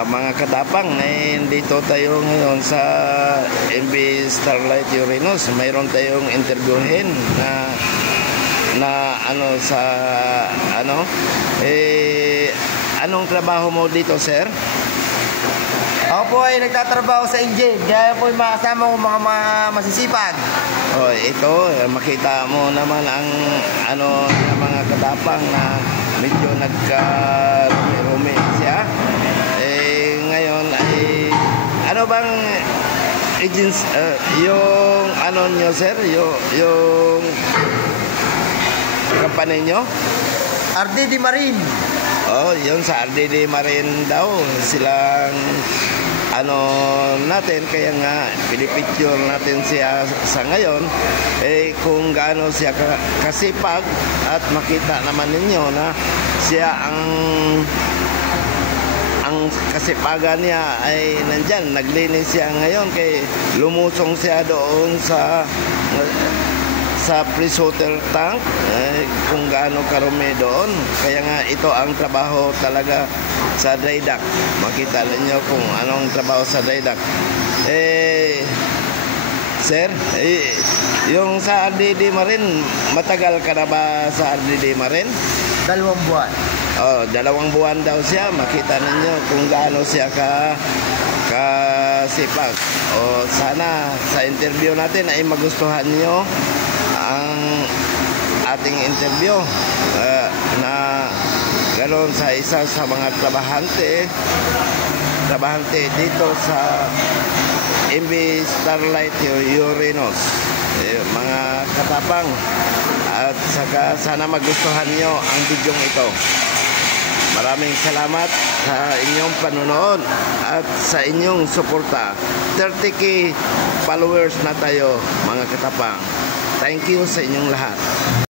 Mga katapang, dito tayo ngayon sa MB Starlight Uranus. Mayroon tayong interviewin na anong trabaho mo dito, sir? Ako po ay nagtatrabaho sa engine. Kaya po makasama ko mga masisipag. Oh, ito, makita mo naman ang mga katapang na medyo nagka-rumi siya. Ngayon ay ano bang agents yung nyo, sir, yung company nyo? RDD Marine. Oh, yun sa RDD Marine daw silang natin, kaya nga pinipicture natin siya sa ngayon kung gaano siya kasipag, at makita naman ninyo na siya ang kasipagan niya ay nandyan. Naglinis siya ngayon, kay lumusong siya doon sa pre-water tank, kung gaano karumi doon. Kaya nga ito ang trabaho talaga sa dry dock. Makita ninyo kung anong trabaho sa dry dock. Sir, yung sa RDD Marine, matagal ka na ba sa RDD Marine? 2 buwan. Oh, 2 buwan daw siya. Makita ninyo kung gaano siya kasipag. O sana sa interview natin ay magustuhan nyo ang ating interview na ganoon sa isa sa mga trabahante dito sa MB Starlight Uranus, mga katapang, at saka sana magustuhan nyo ang video ito. Maraming salamat sa inyong panonood at sa inyong suporta. 30K followers na tayo, mga katapang. Thank you sa inyong lahat.